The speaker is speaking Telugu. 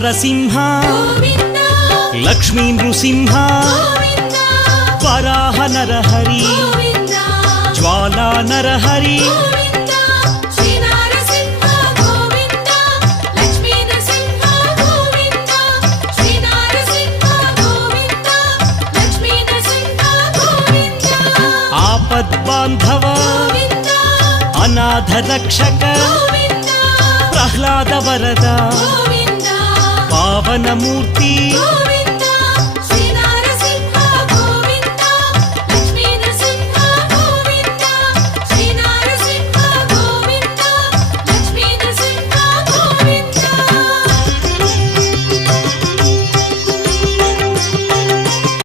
నారసింహ లక్ష్మీ నృసింహ వరాహ నరహరి జ్వాలా నరహరి ఆపద్బాంధవ అనాథ రక్షక ప్రహ్లాద వరద పావనమూర్తి